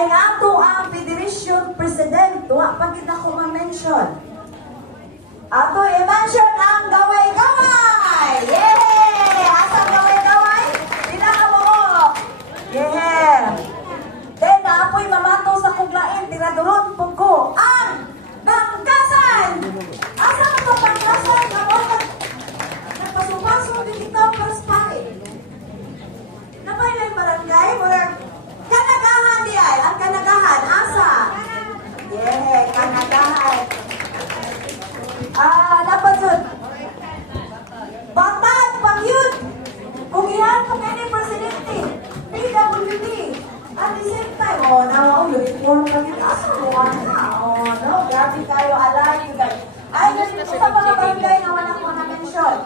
kay nato ang Federation President, wa pagid na ko ma-mention. Ato i-mention ang Gaway-Gaway! Yeah! Asa Gaway-Gaway? Pinakabuok! Yeah! Then naapoy mamato sa kuglain, tiraduron po ko ang Bangkasan! Asa ka ito Bangkasan? Nagpasupaso din ikaw paspay. Napay lang barangay, murag Kanagahan di ay, ang Kanagahan, asa? Yeah, Kanagahan. Dapat yun. Batad, Pangyud. Kung iyan kung any presidente, PWD. At the same time, uniform kami. Asa mo, no? Grabe kayo, alive, you guys. Ay, ganito sa mga barangay na wala ko na-mention.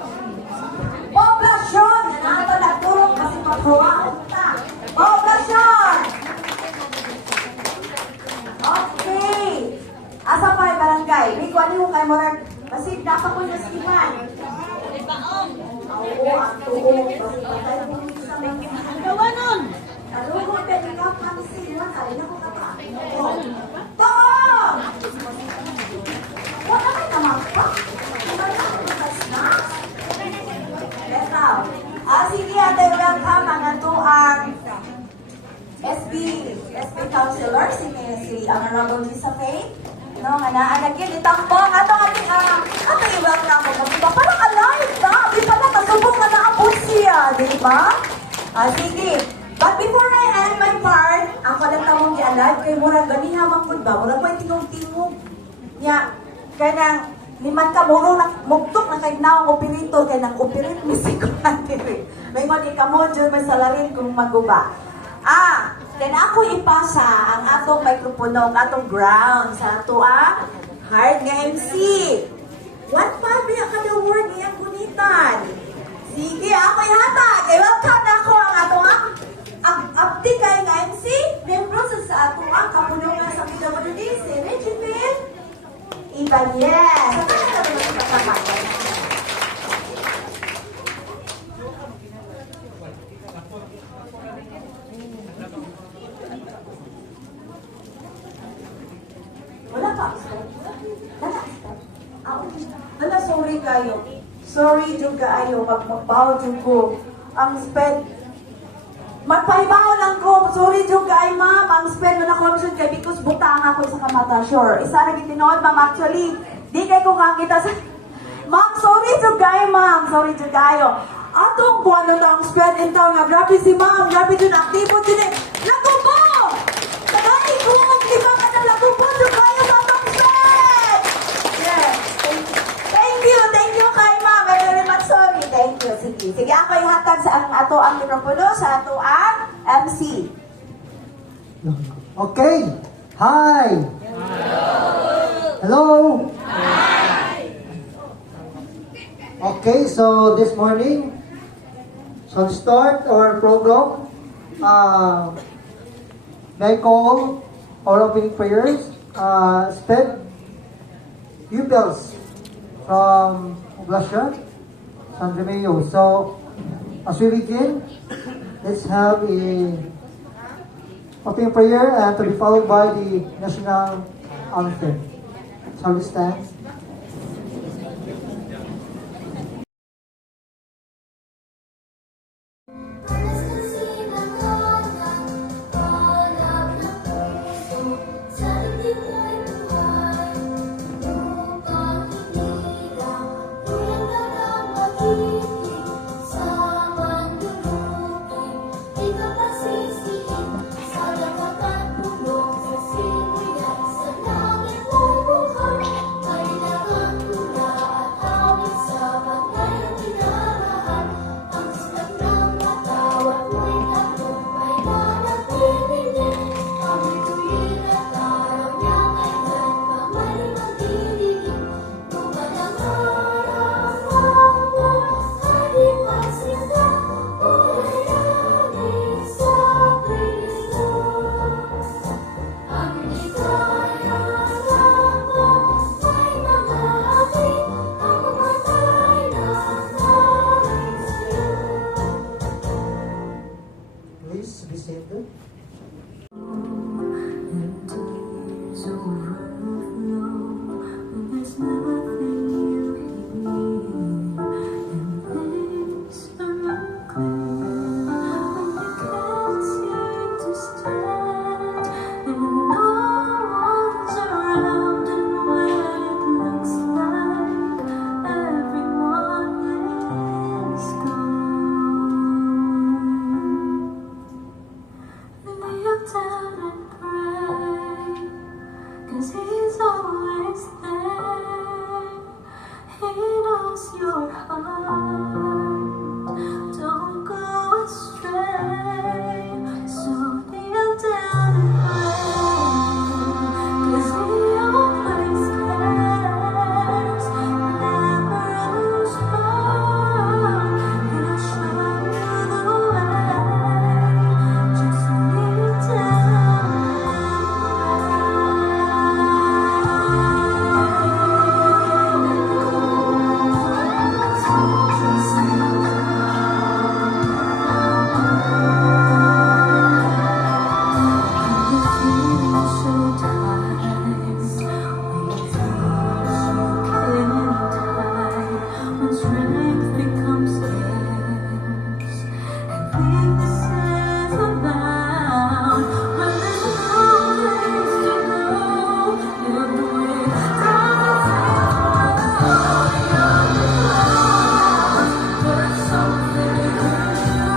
Poblasyon! Nato na turong kasi maghuwaon ta. Poblasyon! Okay. Asa pa yung barangay? May kuwan yung kay Morag. Kasi dapat ko na siman. Oo, ang tuong. Ang gawa nun? Talungo, pwede ka pansin. Matalin ako ka pa. Toong! Wala kayo naman pa? Wala kayo mag-snacks? Betaw. Sige, ate, welcome ang ato ang SB Councilor, si Honorable Lisa Faye. No, nga naanagin, itambong, ato i-welcome mo. Diba? Parang alive na. Di pala, kasubong na naabot siya. Di ba? Sige. But before I end my part, ang kalatawang i-alive, kay Murag ganihamang po ba? Murag mo yung tingog-tingog. Nya, kaya nang liman ka, muro na, mugtok na kay naong operator, kaya nang operate mo si Kuantiri. May mga ka mo, dyan may salarin kung maguba. Then ako ipasa ang atong mikropono, ang atong ground sa ato hard nga MC. What pa ba ka the word niyang gunitan? Sige, ako ihatag. Welcome na ako ang atong ang abdi kay nga MC. Membro sa atong kapunungan sa PWD, si Regiville Ibanez. Sa kanya na naman sa pagkakakay. Sorry kayo. Sorry jud kaayo pag magbaw jud ko. Ang sped magpaibaw lang ko. Sorry jud kay ma'am. Ang sped man ako jud kay because butang ako sa kamata. Sure. Isa ra gid tinuod ma'am actually. Di kay ko kakita sa Ma'am, sorry jud kay ma'am. Sorry jud kayo. Atong buwan na ang sped in town nga grabe si ma'am. Grabe jud aktibo jud. Lagubo! Tagay ko di ba ka nang lagubo jud kayo sa atong sped. Yeah. Thank you kay ma'am. Very much sorry. Thank you. Sige, ako ihatag sa ato ang mikropono sa ato ang MC. Okay. Hi. Hello. Hi. Okay, so this morning, so to start our program, may I call our opening prayers, SPED pupils from Oblasyon, San Remeo. So, as we begin, let's have a opening prayer and to be followed by the national anthem. Shall we stand? Sa down and pray, 'cause he's always there. He knows your heart, don't go astray. So kneel down and pray, 'cause he always cares. Never lose heart, he'll show you the way. Just kneel down strength becomes scarce and weaknesses abound. When there's no place to go, and there's something you should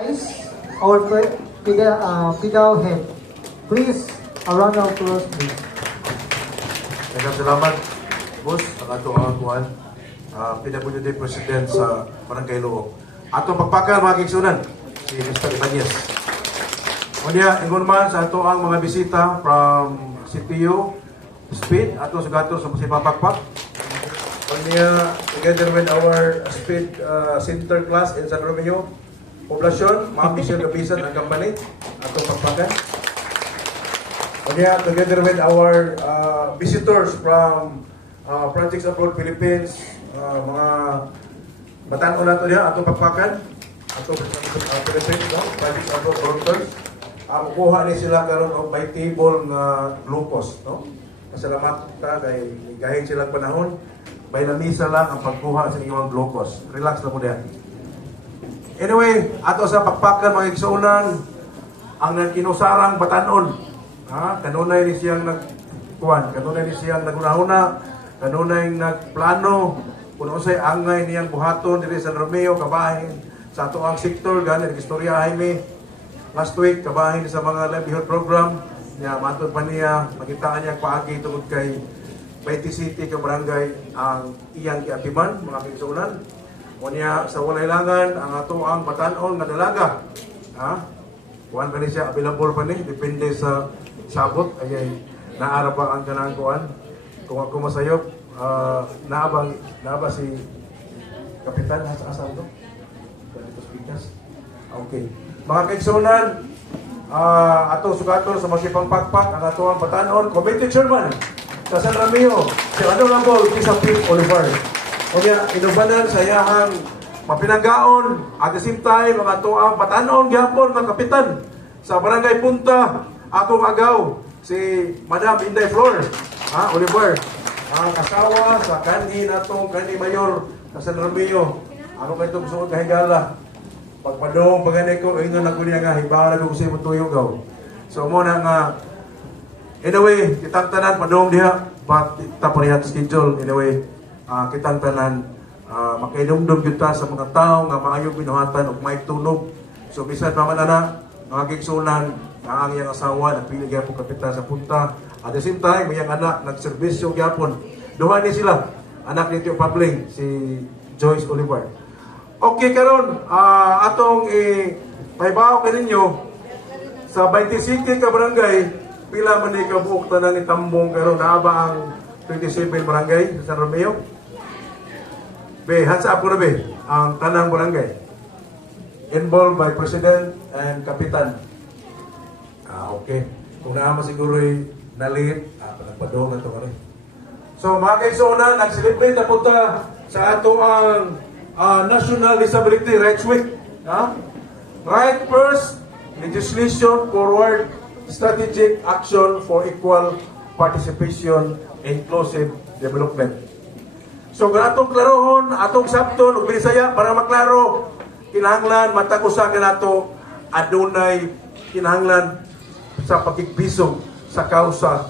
Guys, our PIDAW head. Please, a round of applause, please. Daghang salamat, boss, ang ato ang kuhan. PWD President sa Barangay Luok. Ato pagpakal mga kigsunan, si Mr. Ibanez. Unya, ingon man sa ato ang mga bisita from CTU, Speed, ato sugato sa Masipapakpak. Unya, together with our Speed Center class in San Romeo, Poblacion, Ma'am Michelle Gabisan ang company, ato pagpakal. Unya, together with our visitors from Projects Abroad Philippines, mga batan-o na ito niya, atong pagpakan, atong Philippines, no? Projects Abroad Volunteers. Makuha ni sila karon og may table nga glucose, no? Masalamat ta kay gahin silang panahon, may lamisa lang ang pagkuha sa inyong glucose. Relax na mo diyan. Anyway, ato sa pagpakan mga igsuunan, ang inusarang batanon. Kanunay ni siyang nagkuhan, kanunay ni siyang nagunahuna, kanunay nagplano, kung usay angay niyang buhaton diri sa San Romeo, kabahin sa ato ang sektor, gani nag-istorya Jaime. Last week, kabahin sa mga livelihood program, niya matod pa niya, makitaan niya paagi tungod kay Paiti City ka barangay ang iyang giatiman, mga kaigsunan. O niya, sa walay langan, ang ato ang batanon nga dalaga. Kuhan pa ni siya, available pa ni, depende sa sabot, ay naara pa ang kanang kuhan. Kung ako masayop, naaba si Kapitan, asal to? Dito speakers. Okay. Mga kaigsunan, ato sugaton sa masipang pakpak, ang ato ang batanon, Committee Chairman sa San Romeo, si Honorable Kisapit Oliver. O niya, inubanan sa iyahang mapinanggaon, at the same time, ang ato ang batanon, gyapon, mga kapitan, sa Barangay Punta, akong agaw, si Madam Inday Flor, Oliver, ang kasawa sa kanhi natong kanhi mayor sa San Romeo. Ako kayo itong suot kahigala. Pagpadong, pagani ko, ingon na ko niya nga, hibaw na ko sa imong tuyong gaw. So, muna nga, anyway, kitang tanan, padong diha, but tapos schedule, anyway, kitang tanan, makainumdum kita sa mga tao nga maayong binuhatan o may tunog. So, bisan pa man na, mga kigsunan, ang iyang asawa, nagpili gyapon kapitan sa Punta. At the same time, iyang anak, nagserbisyo gyapon. Duha ni sila, anak ni Tio Pabling, si Joyce Oliver. Okay, karon atong paibaw kaninyo sa 20 City ka barangay, pila man ni kabuok tanang itambong karon naaba ang 27 barangay sa San Romeo. Be, hands up ko na be, ang tanang barangay involved by President and Kapitan. Okay. Kung naman siguro'y nalit, nagpadong na ito ka rin. So, mga kaigsunan, nag-celebrate na punta sa ato ang National Disability Rights Week. Right first, legislation forward, strategic action for equal participation, inclusive development. So, ganatong klarohon, atong sabton, ug binisaya, para maklaro, kinahanglan, matakusa ka nato, adunay, kinahanglan, sa pagkikbisog sa kausa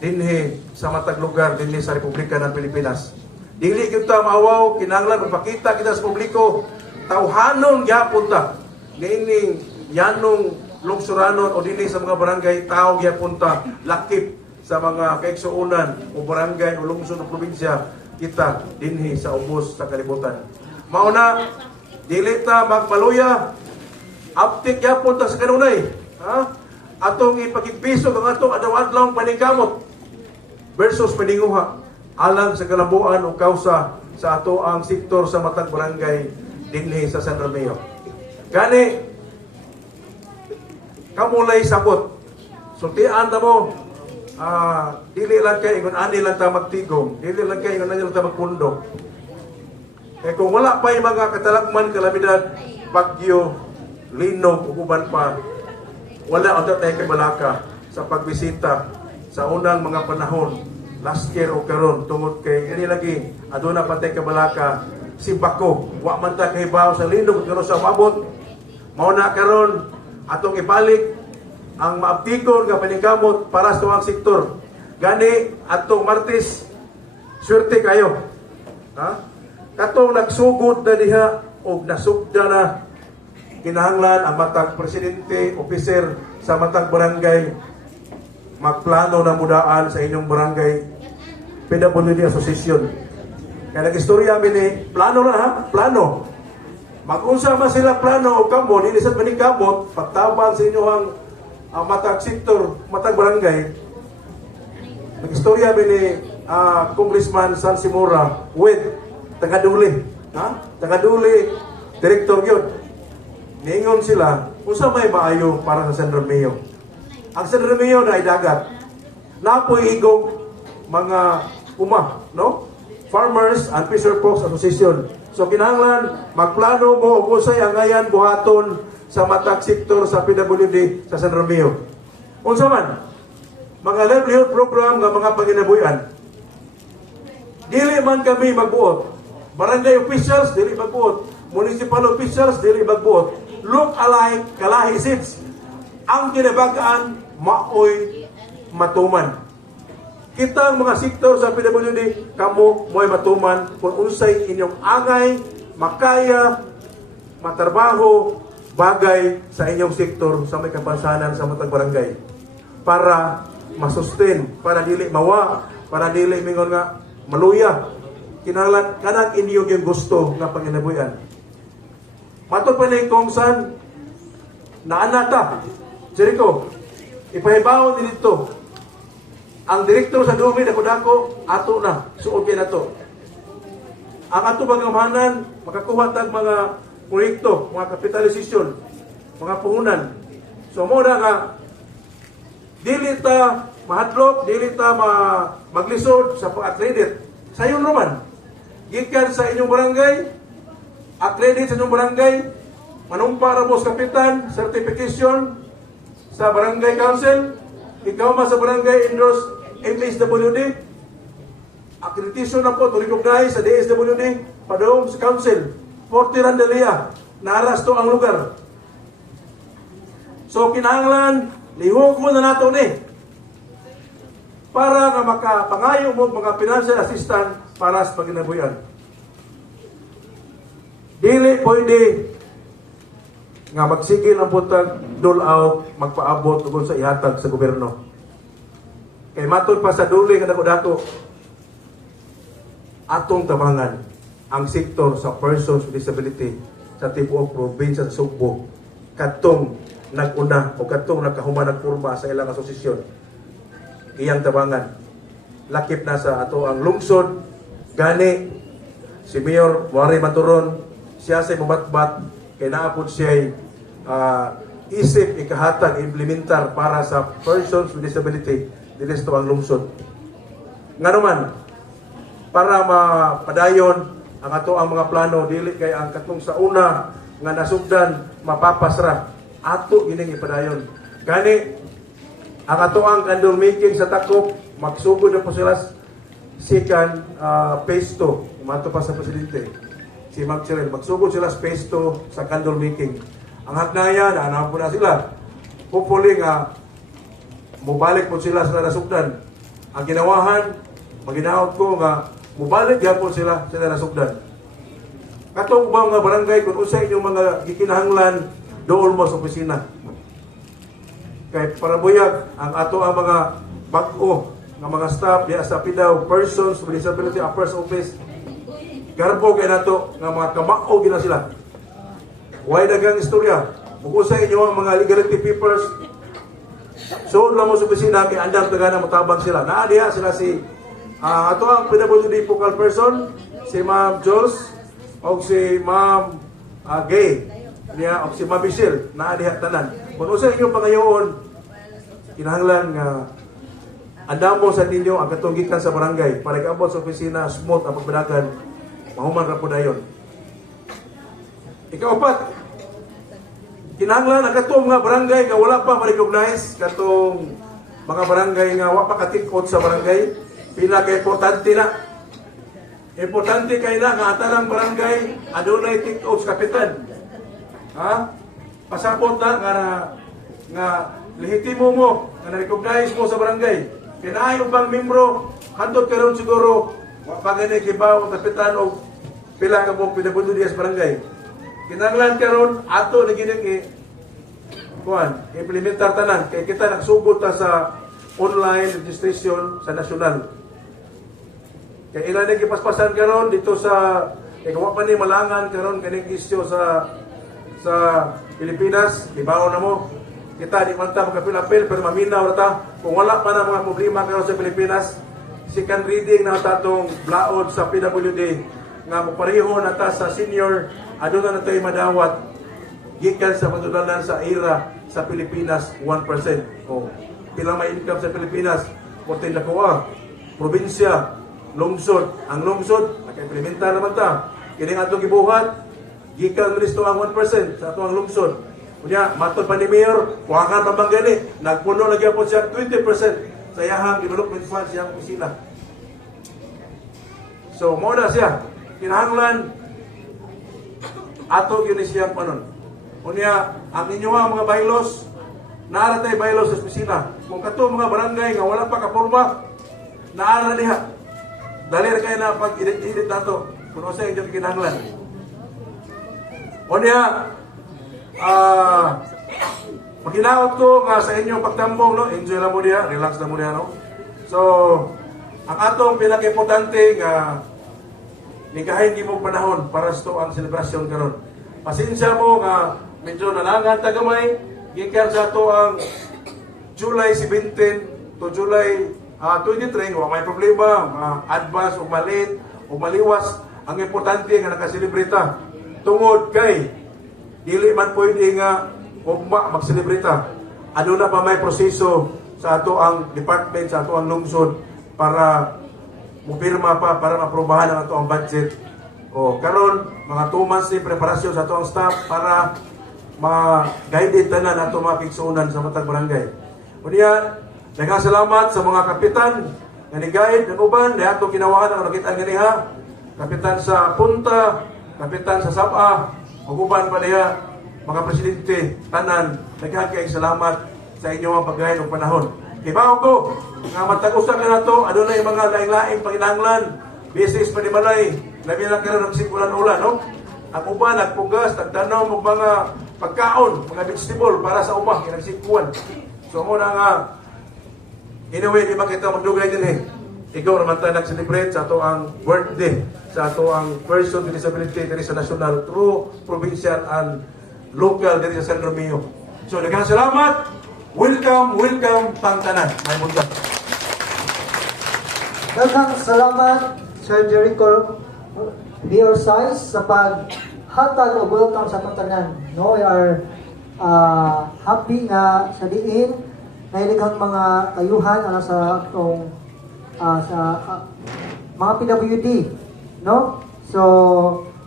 dinhi sa matag lugar dinhi sa Republika ng Pilipinas. Dili kita maawaw, kinahanglan magpakita kita sa publiko, tawhanon gyapon ta niining yanong lungsuranon o dinhi sa mga barangay, tao gyapon ta lakip sa mga kaigsuonan o barangay o lungsod o probinsya kita dinhi sa ubos sa kalibutan. Mauna, dili ta magpaluya, aptik gyapon ta sa kanunay. Atong ipagigbiso ang atong adlaw-adlaw paningkamot versus paninguha alang sa kalabuan o kausa sa ato ang sektor sa matag barangay dinhi sa San Romeo. Gani kamulay sabot. Sultian ta mo, dili lang kay ingon ani lang ta magtigom, dili lang kay ingon ani lang ta magpundok. Kung wala pa yung mga katalagman, kalamidad, bagyo, linog, uban pa, wala ang tayo kabalaka sa pagbisita sa unang mga panahon, last year o karon, tungod kay ini lagi, aduna patay kabalaka, si Bako, wa man ta kahibaw sa linog, karon sa mabot, mauna karon, atong ibalik, ang maaptikon nga paningkamot para sa ang sektor. Gani, atong Martes, swerte kayo. Katong nagsugod na diha, o nasugda na, kinahanglan ang matag presidente, opiser sa matag barangay magplano na mudaan sa inyong barangay PWD Association. Kaya nag-istorya kami ni plano na plano. Mag-unsa man sila plano o kamo, nilisad maning kamot, pagtabang sa inyong matag sektor, matag barangay. Nag-istorya kami ni Congressman San Simora with Tagaduli. Tagaduli, Director yun. Niingon sila, kung sa may maayo para sa San Romeo. Ang San Romeo na ay dagat. Napoy igong mga no? Farmers and Fisher Folks Association. So kinahanglan, magplano mo kung sa'y angayan buhaton sa matag sektor sa PWD sa San Romeo. Unsa man, mga livelihood program ng mga panginabuyan. Dili man kami magbuot. Barangay officials, dili magbuot. Municipal officials, dili magbuot. Look alike, kalahi seats. ang kinabagaan maoy matuman. Kita ang mga sektor sa PWD, kamo mo'y matuman kung unsay inyong angay, makaya, matrabaho, bagay sa inyong sektor sa may kapansanan sa matag barangay. Para masustain, para dili mawa, para dili mingon nga maluya. Kinahanglan kanang inyong yung gusto nga panginabuyan. Matod pa ni kung saan naanata, Jericho, ipahibaw din dito. Ang direktor sa Dumi, dako-dako, ato na, suod kay nato. Ang ato bagamanan, makakuha tag mga proyekto, mga kapitalisasyon, mga puhunan. So mo na nga, dili ta mahadlok, dili ta maglisod sa pag-accredit. Sa iyon naman, gikan sa inyong barangay, accredit sa inyong barangay, manumpa ra mo sa kapitan, certification sa barangay council, ikaw ma sa barangay endorse MSWD, accreditation na po to recognize sa DSWD, padung sa council, 40 Randalia, naras to ang lugar. So kinahanglan, lihok mo na nato ni, para nga makapangayo mo mga financial assistance para sa paginabuyan. Dili pwede nga magsigil ang putag dole out, magpaabot tungkol sa ihatag sa gobyerno. Kay matod pa sa duli nga dako-dako, atong tabangan ang sektor sa persons with disability sa tibuok probinsya sa Sugbo katong nag-una o katong nakahuman ng kurma sa ilang asosasyon. Iyang tabangan. Lakip na sa ato ang lungsod, gani, si Mayor Wari Maturon, siya sa'y mubatbat, kay naapod siya'y isip, ikahatag, implementar para sa persons with disability dito sa ang lungsod. Nga naman, para mapadayon ang ato ang mga plano, dili kay ang katong sa una nga nasugdan, mapapasra, ato gining ipadayon. Gani, ang ato ang candle making sa Takop, magsugod na po sila second phase 2, umato pa sa presidente, si Mag Chirel, magsugod sila sa phase 2 sa candle making. Ang hagnayan, naanaw po na sila. Hopefully nga, mubalik po sila sa nasugdan. Ang ginawahan, maginahod ko nga, mubalik po sila sa nasugdan. Katong ba mga barangay, kung usay inyong mga gikinahanglan, doon mo sa opisina. Kay para buyag, ang ato ang mga bag-o, ng mga staff, diya sa PIDAW, Persons with Disability Affairs Office, garbo kay nato, nga mga kamao gina sila. Huwag dagang istorya. Mag-usay inyo ang mga legality papers. So, lang mo sa opisina, kay andang tagana matabang sila. Naadiya sila si ato ang PWD focal person, si Ma'am Jules, o si Ma'am Gay, niya, o si Ma'am Michelle, naadiya tanan. Kung usay inyo pangayoon, kinahanglan nga andam mo sa ninyo ang katunggikan sa barangay para ikabot sa opisina, smooth ang pagbanagan, mahuman ra po dayon. Ika-4, kinahanglan ang katong mga barangay nga wala pa ma-recognize, katong mga barangay nga wala pa katikot sa barangay, pinaka-importante na. Importante kay na nga atarang barangay adunay tikot sa kapitan. Ha? Pasapot na nga lehitimo mo, nga na-recognize mo sa barangay. Kinaay ubang membro, handot karon siguro, pagani kibaw ang kapitan o pila ka mo PWD sa barangay. Kinahanglan karon ato ni gining implementar tanan kay kita nagsugod ta sa online registration sa nasyonal. Kay ilan ni gipaspasan karon dito sa ikaw pa ni malangan karon kaning isyu sa Pilipinas, ibaw na mo. Kita di man ta magapil-apil pero maminaw na ta kung wala pa na mga problema karon sa Pilipinas. Second reading na tatong blaod sa PWD nga mopareho na ta sa senior aduna na tayo madawat gikan sa pagtudalan sa IRA sa Pilipinas 1%. O pilang may income sa Pilipinas 14 na kuha. Probinsya, lungsod, ang lungsod naka-implementa naman ta. Kini atong gibuhat gikan listo ang 1% sa atong lungsod. Kunya matod pa ni Mayor, kuhaan pa bang gani, nagpuno lagi po siya 20% sa iyahang development fund siyang opisina. So mo na siya kinahanglan ato yun siyang panon. Kunya ang inyo mga bylaws naara tayo baylo sa opisina. Kung kato mga barangay nga wala pa kapurma, naara diha. Dali ra kayo na pag-edit nato. Kung sa inyong kinahanglan. O niya, maginaot ko nga sa inyong pagtambong, no? Enjoy lang mo diha, relax lang mo diha, no? So, ang atong pinaka-importante nga nikahin di mo panahon para sa ang selebrasyon karon. Pasensya mo nga medyo nalangan tagamay gikan sa to ang July 17 to July 23 wa may problema, advance o malit o maliwas. Ang importante nga nakaselebrita tungod kay dili man pwede nga ugma magselebrita. Ano na pa may proseso sa ato ang department, sa ato ang lungsod para mupirma pa para maprobahan ang ato ang budget. O karon mga 2 months ni preparasyon sa ato ang staff para ma-guide tanan ato mga kigsuunan sa matag barangay. Unya, daghang salamat sa mga kapitan nga ni-guide ng uban na ato kinawaan ang nakita ganiha. Kapitan sa Punta, kapitan sa Sapa, ug uban pa diha mga presidente tanan. Daghang kay salamat sa inyong paggahin og panahon. Kibaw ko, nga matag-usak na nato, adunay mga laing-laing panginahanglan, bisis pa ni Malay, labi lang karon ng sikulan ulan, no? Ang uban, nagpugas, nagtanaw mo mga pagkaon, mga vegetable para sa uba, kinagsikuan. So muna nga, anyway, di ba kita magdugay din eh. Ikaw naman tayo nag-celebrate sa ato ang birthday, sa ato ang person with disability diri sa national, through provincial and local diri sa San Romeo. So, daghang salamat. Welcome, welcome, pangtanan. May munta. Daghang salamat, Sir Jericho Mayor Size, sa paghatag o welcome sa pagtanan. No, we are happy na sa diin na ilighang mga kayuhan ano, sa itong mga PWD. No? So,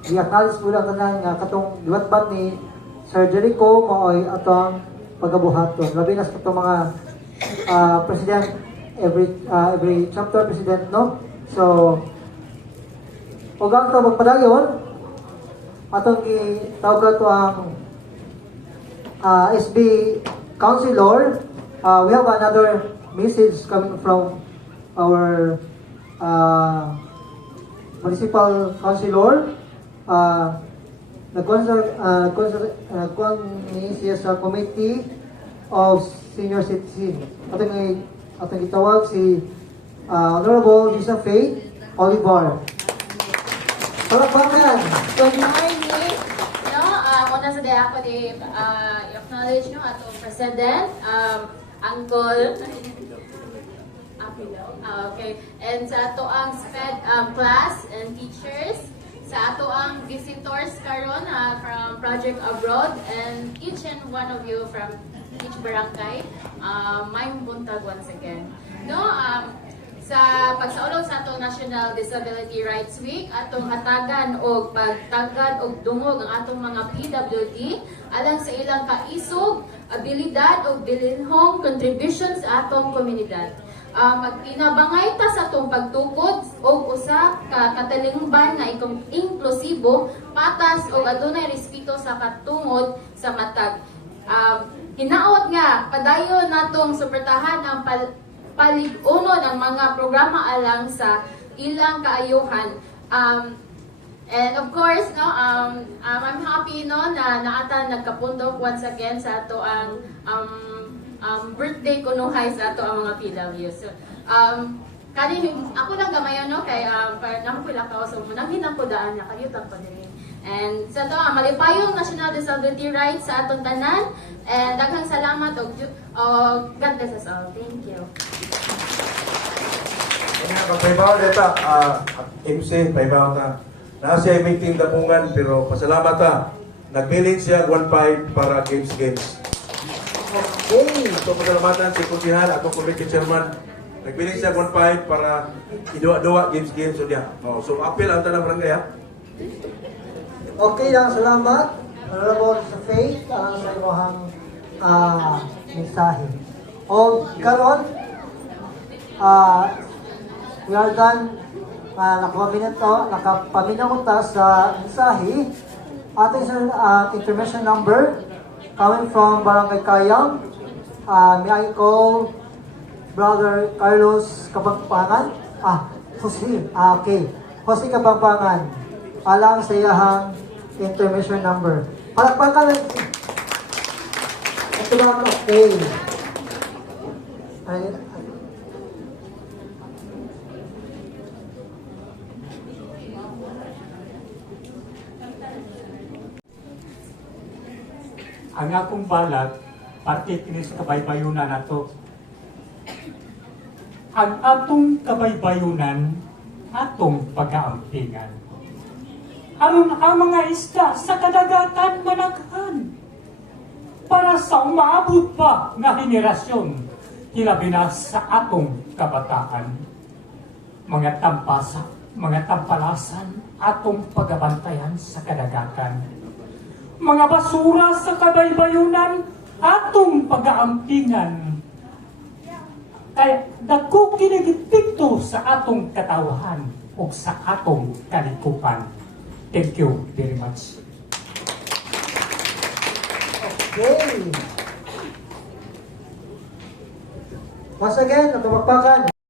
i-acknowledge mo lang tanan nga katong giwatbat ni Sir Jericho maoy atong pagabuhaton. Labi na sa itong mga president, every chapter president, no? So, huwag ang ito magpadayon, atong itawag ito ang SB Councilor. We have another message coming from our municipal councilor. Nagkuhan siya sa Committee of Senior Citizen. Atong itawag si Honorable Lisa Faye Olivar. Palakpakan! Good morning. No, una sa day ako di acknowledge no atong president, Uncle. Okay. And sa ato ang SPED class and teachers, sa ato ang visitors karon from Project Abroad, and each and one of you from each barangay, may buntag once again. No, sa pagsaulog sa atong National Disability Rights Week, atong hatagan og pagtagad og dungog ang atong mga PWD alang sa ilang kaisog, abilidad ug bilinhong contribution sa atong komunidad. Magtinabangay ta sa atong pagtukod og usa ka katalingban nga inklusibo, patas ug adunay respeto sa katungod sa matag. Hinaot nga padayon natong suportahan ang palig-uno ng mga programa alang sa ilang kaayuhan. And of course, no, I'm happy no na naata nagkapundok once again sa ato ang birthday kunuhay sa ato ang mga PW. So, ako lang gamayon no kay namapila ka so munang hinapudaan na kayutan pa din. And sa to malipayong National Disability Rights sa atong tanan, and daghang salamat og God bless us all. Thank you. Pagpaibaw data, MC, paibaw ta. Nasa meeting dapungan, pero pasalamat ta. Nagbilin siya 1.5 para games. Okay. Ito pasalamatan si Kundihan, ako committee chairman. Nagbilin siya 1.5 para idua-dua games so dia. So appeal ang tanang barangay ha. Okay lang, salamat. Honorable sa Faith, sa inyong mensahe. O karon, we are done. Nakapaminaw ta sa mensahe. Ating intermission number coming from Barangay Kayang, may I call Brother Carlos Kapampangan? Jose. Okay. Jose Kapampangan. Alang sa iyahang intermission number. Palakpakan lang. Ito lang, okay. Ay, ang akong balat, parte kini sa kabaybayunan nato. Ang atong kabaybayunan, atong pag-aampingan. Aron ang mga isda sa kadagatan managhan. Para sa umaabot pa na henerasyon, hilabi na sa atong kabataan. Mga tampasa, mga tampalasan, atong pagabantayan sa kadagatan. Mga basura sa kabaybayunan, atong pag-aampingan. Kaya dako kinigipikto sa atong katawahan o sa atong kalikupan. Thank you very much. okay. Once again, napapakpakan.